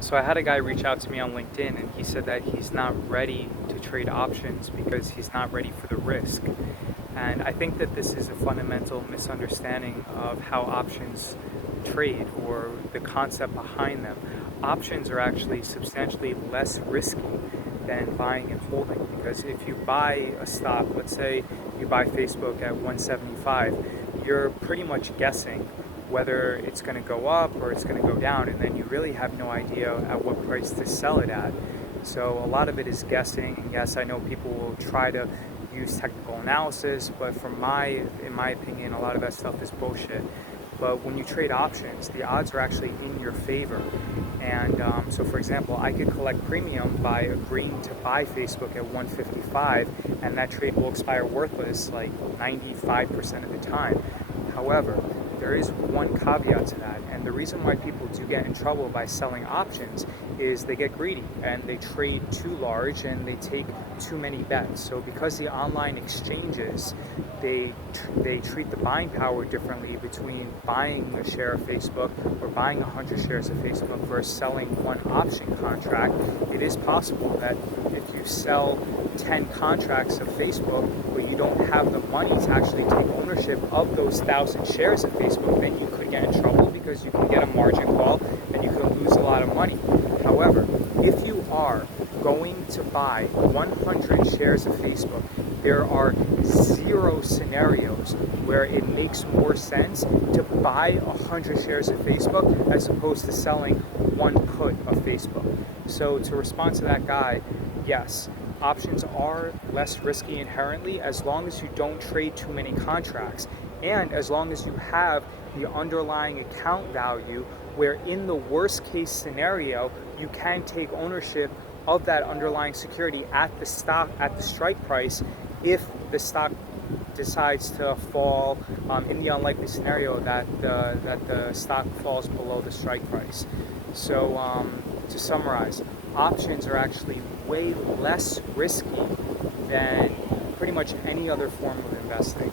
So I had a guy reach out to me on LinkedIn and he said that he's not ready to trade options because he's not ready for the risk. And I think that this is a fundamental misunderstanding of how options trade or the concept behind them. Options are actually substantially less risky than buying and holding, because if you buy a stock, let's say you buy Facebook at 175, you're pretty much guessing whether it's going to go up or it's going to go down, and then you really have no idea at what price to sell it at. So a lot of it is guessing, and yes, I know people will try to use technical analysis, but in my opinion, a lot of that stuff is bullshit. But when you trade options, the odds are actually in your favor. And so, for example, I could collect premium by agreeing to buy Facebook at 155, and that trade will expire worthless like 95% of the time. However, there is one caveat to that, and the reason why people do get in trouble by selling options is they get greedy and they trade too large and they take too many bets. So because the online exchanges, they treat the buying power differently between buying a share of Facebook or buying 100 shares of Facebook versus selling one option contract. It is possible that if you sell 10 contracts of Facebook, but you don't have the money to actually take ownership of those 1,000 shares of Facebook, then you could get in trouble because you can get a margin call and you could lose a lot of money. However, if you are going to buy 100 shares of Facebook, there are zero scenarios where it makes more sense to buy 100 shares of Facebook as opposed to selling one put of Facebook. So to respond to that guy, yes, options are less risky inherently as long as you don't trade too many contracts, and as long as you have the underlying account value where in the worst case scenario you can take ownership of that underlying security at the strike price if the stock decides to fall, in the unlikely scenario that the stock falls below the strike price. So to summarize, options are actually way less risky than pretty much any other form of investing.